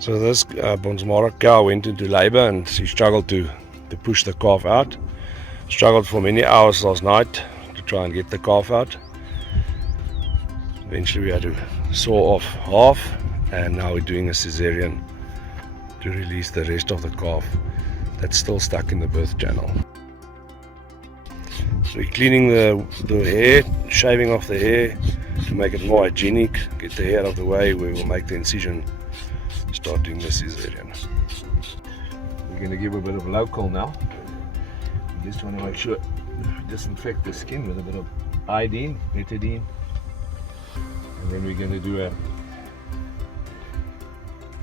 So this Bonsmara cow went into labor and she struggled to push the calf out. Struggled for many hours last night to try and get the calf out. Eventually we had to saw off half, and now we're doing a cesarean to release the rest of the calf that's still stuck in the birth channel. So we're cleaning the hair, shaving off the hair to make it more hygienic, get the hair out of the way. We will make the incision starting the cesarean. We're going to give a bit of local now. We just want to make sure disinfect the skin with a bit of iodine, betadine, and then we're going to do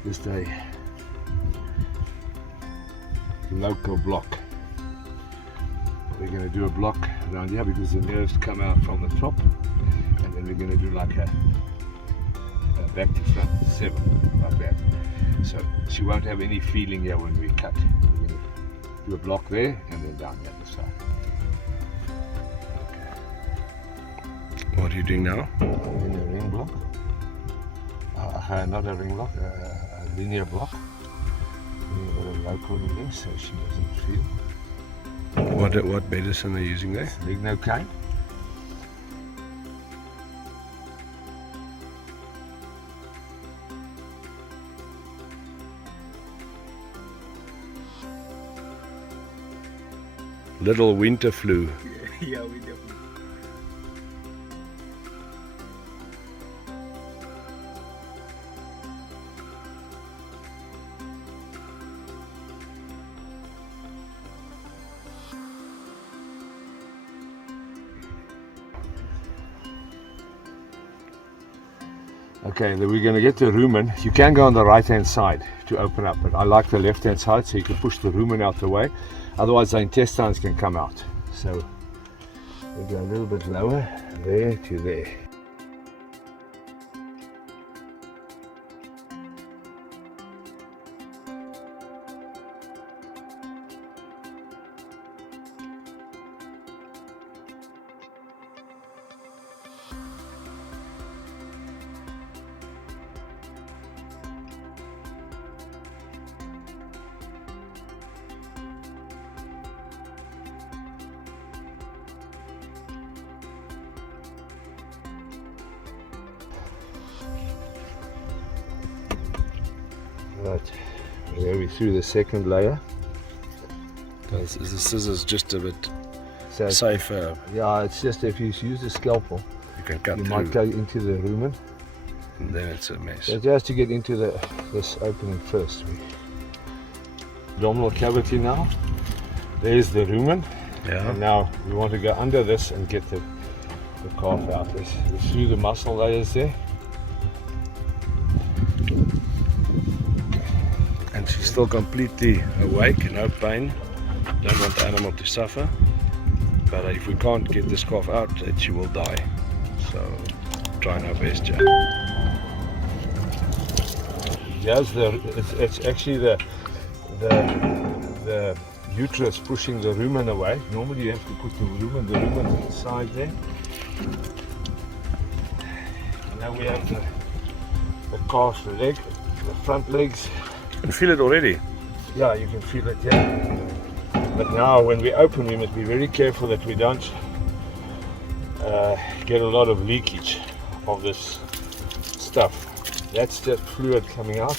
just a local block. We're going to do a block around here because the nerves come out from the top, and then we're going to do like a back to front 7, like that. So she won't have any feeling here when we cut. We're going to do a block there and then down the other side. Okay. What are you doing now? Doing a ring block. Not a ring block, a linear block. Doing a bit of local in there so she doesn't feel. What medicine are you using there? Lignocaine. Little winter flu. Yeah, winter flu. Okay, then we're going to get the rumen. You can go on the right hand side to open up, but I like the left hand side so you can push the rumen out the way. Otherwise the intestines can come out. So we go a little bit lower, there to there. Right, there we through the second layer. Is the scissors just a bit safer? Yeah, it's just if you use a scalpel, You can cut you through, might go into the rumen. and then it's a mess. So it has to get into this opening first. Abdominal cavity now. There's the rumen. Yeah. And now we want to go under this and get the calf out. It's through the muscle layers there. And she's still completely awake, no pain. Don't want the animal to suffer. But if we can't get this calf out, she will die. So trying our best, yeah. Yes, it's actually the uterus pushing the rumen away. Normally you have to put the rumen inside there. And now we have the calf's leg, the front legs. You can feel it already. Yeah, you can feel it here. But now when we open, we must be very careful that we don't get a lot of leakage of this stuff. That's just fluid coming out.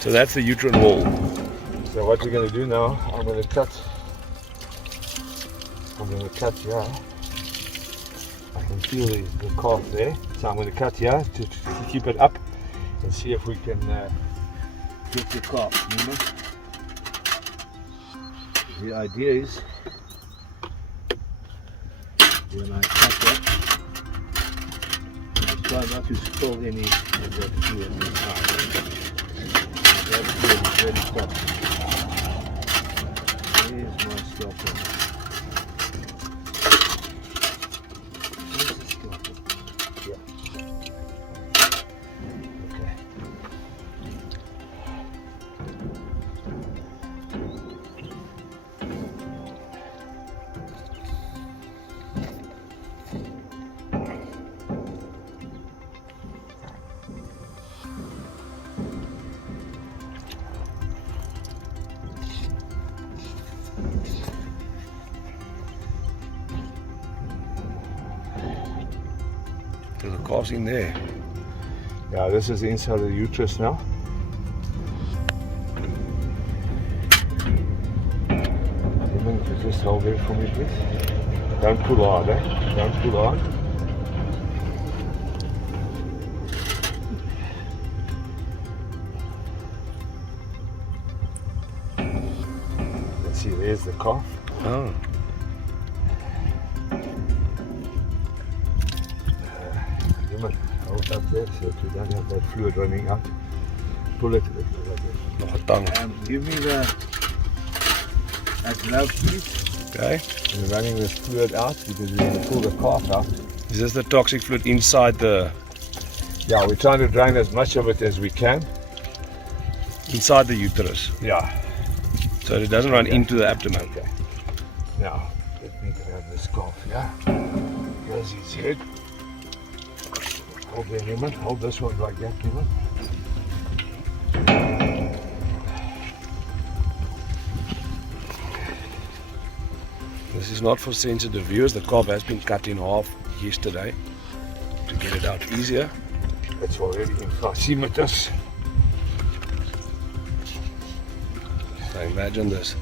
So that's the uterine wall. So what we're going to do now, I'm going to cut here. I can feel the calf there. So I'm going to cut here to keep it up and see if we can get the calf, you know? the idea is when I cut that, I try not to spill any of that fluid inside. That fluid is very tough. There's my scalpel. Where's the scalpel? Yeah. Okay. There's a calves in there. Yeah, this is the inside of the uterus now. Just hold it for me, please. Don't pull hard, eh? Don't pull hard. Let's see, there's the calf. Oh. Hold up there so you don't have that fluid running out. Pull it a little like this. Nog 'n tang. Give me that glove, please. Okay. We're running this fluid out because we're going to pull the calf out. Is this the toxic fluid inside the Yeah, we're trying to drain as much of it as we can. inside the uterus? Yeah. So it doesn't run into the abdomen. Okay. Now, let me grab this calf, yeah? Here's his head. Hold there, Newman. Hold this one like that, Newman. This is not for sensitive viewers. The calf has been cut in half yesterday to get it out easier. It's already in Fasimatus. So imagine this,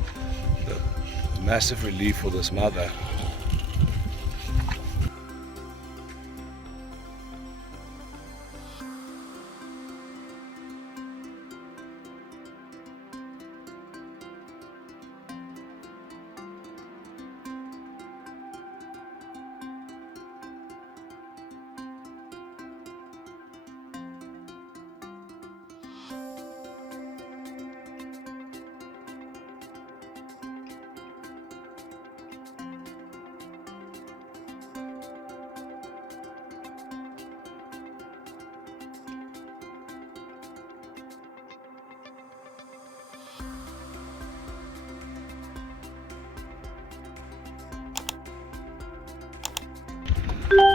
the massive relief for this mother.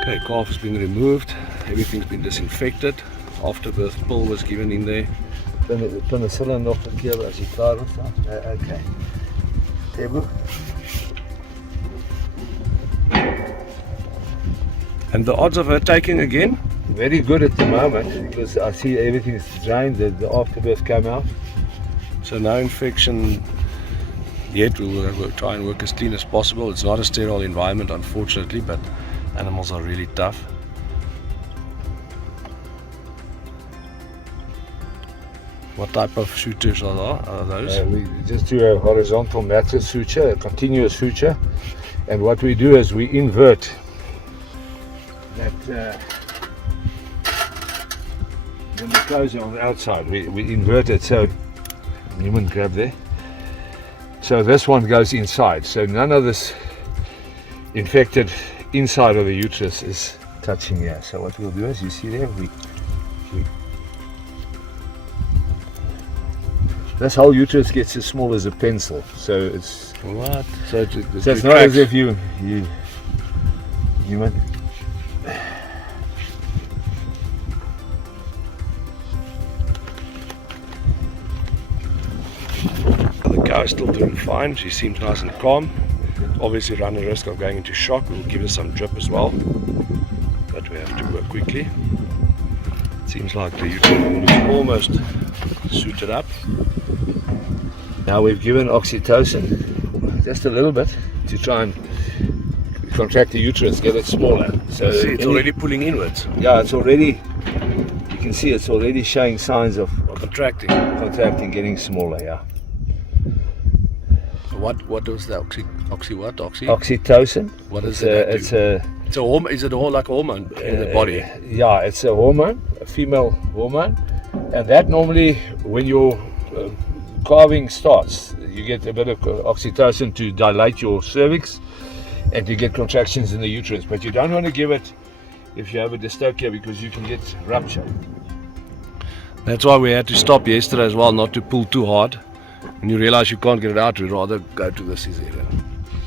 Okay, calf has been removed, everything's been disinfected. Afterbirth pill was given in there. Penicillin nog een keer als je klaar is. Okay. Table. And the odds of her taking again? Very good at the moment because I see everything is drained, the afterbirth came out. So no infection yet. We'll try and work as clean as possible. It's not a sterile environment, unfortunately, but animals are really tough. What type of sutures are those? We just do a horizontal mattress suture, a continuous suture, and what we do is we invert that when the clothes are on the outside, we invert it so you wouldn't grab there. So this one goes inside, so none of this infected inside of the uterus is touching here. So what we'll do is, you see there, this whole uterus gets as small as a pencil, so it's What? So it's not as if you might. The cow is still doing fine. She seems nice and calm. Obviously run the risk of going into shock. We'll give her some drip as well, but we have to work quickly. It seems like the uterus is almost suited up. Now we've given oxytocin, just a little bit, to try and contract the uterus, get it smaller. So See, it's already pulling inwards, yeah, it's already. You can see it's already showing signs of contracting. contracting, getting smaller. Yeah. what was the oxy what? Oxytocin. What is It's a hormone. Is it all like a hormone in the body? Yeah, it's a hormone, a female hormone, and that normally when your calving starts, you get a bit of oxytocin to dilate your cervix, and you get contractions in the uterus. But you don't want to give it if you have a dystocia because you can get rupture. That's why we had to stop yesterday as well, not to pull too hard. When you realize you can't get it out, we'd rather go to the cesarean.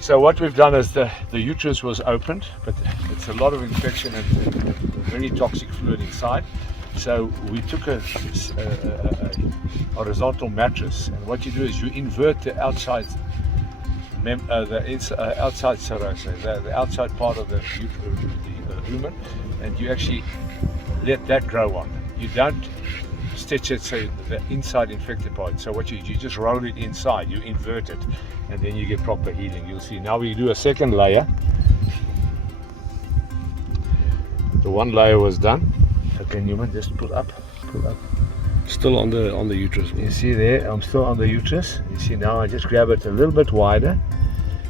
So what we've done is the uterus was opened, but it's a lot of infection and very toxic fluid inside. So we took a horizontal mattress, and what you do is you invert the outside outside serose, the outside part of the lumen, and you actually let that grow on. You don't stitch it, so the inside infected part. So what you just roll it inside, you invert it, and then you get proper healing. You'll see. Now we do a second layer. The one layer was done. Okay, Newman, just pull up. Still on the uterus. You see there, I'm still on the uterus. You see now, I just grab it a little bit wider.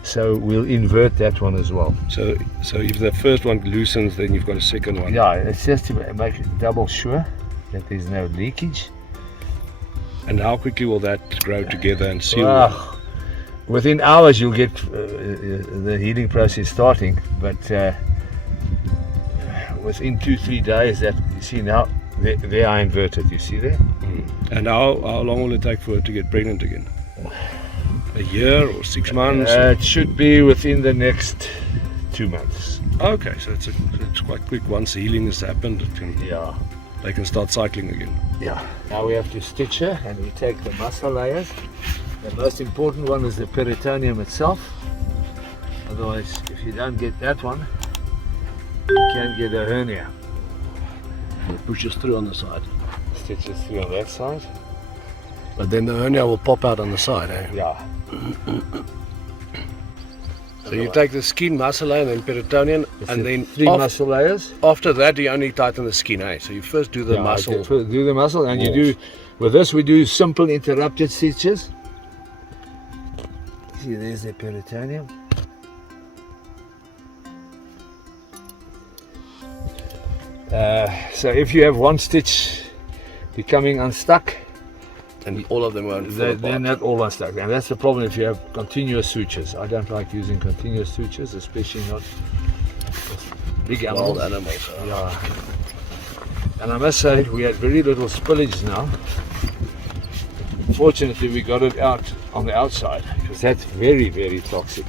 So we'll invert that one as well. So if the first one loosens, then you've got a second one. Yeah, it's just to make it double sure that there's no leakage. And how quickly will that grow together and seal? Well, within hours you'll get the healing process starting, but within 2-3 days, that you see now, they are inverted. You see there? And how long will it take for her to get pregnant again? A year or 6 months? It should be within the next 2 months. Okay, so it's quite quick. Once the healing has happened, they can start cycling again. Yeah. Now we have to stitch her, and we take the muscle layers. The most important one is the peritoneum itself. Otherwise, if you don't get that one, you can get a hernia. It pushes through on the side. Stitches through on that side. But then the hernia will pop out on the side, eh? Yeah. So you take the skin, muscle layer, and then peritoneum, and then 3 muscle layers. After that, you only tighten the skin, eh? So you first do the muscle. Do the muscle, and you do. With this, we do simple interrupted stitches. See, there's the peritoneum. So if you have one stitch becoming unstuck, and all of them won't fall apart. They're not all unstuck, and that's the problem if you have continuous sutures. I don't like using continuous sutures, especially not big animals. Wild animals. Yeah. And I must say, we had very little spillage now. Fortunately, we got it out on the outside, because that's very, very toxic.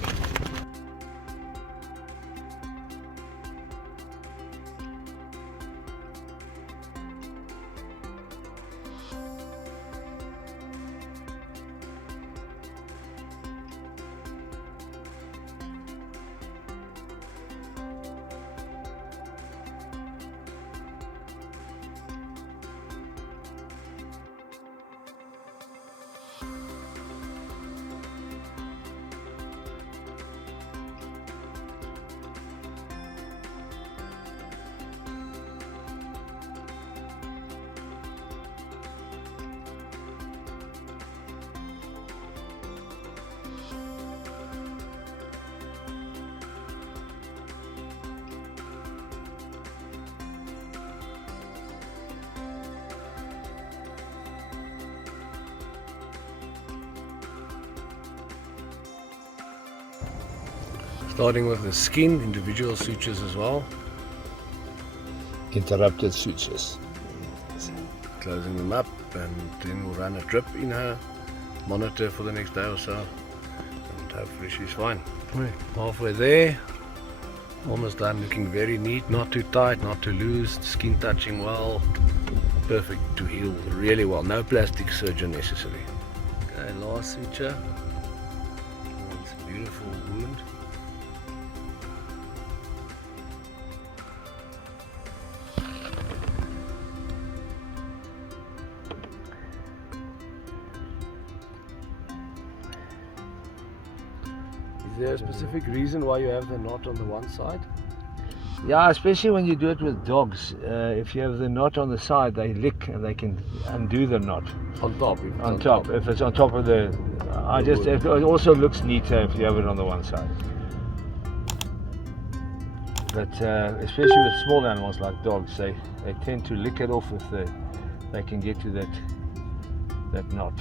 Starting with the skin, individual sutures as well. Interrupted sutures. Closing them up, and then we'll run a drip in her, monitor for the next day or so, and hopefully she's fine. Halfway there, almost done, looking very neat, not too tight, not too loose, skin touching well, perfect to heal really well, no plastic surgery necessary. Okay, last suture, it's a beautiful wound. Is there a specific reason why you have the knot on the one side? Yeah, especially when you do it with dogs. If you have the knot on the side, they lick and they can undo the knot. On top? On top. If it's on top of the It also looks neater if you have it on the one side. But especially with small animals like dogs, they tend to lick it off if they can get to that knot.